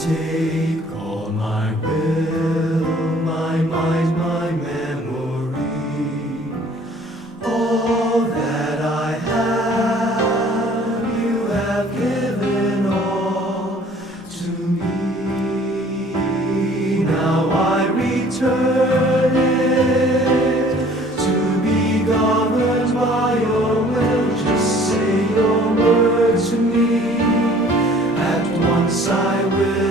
Take all my will, my mind, my memory, all that I have, you have given all to me. Now I return it to be governed by your will. Just say your word to me. At once I will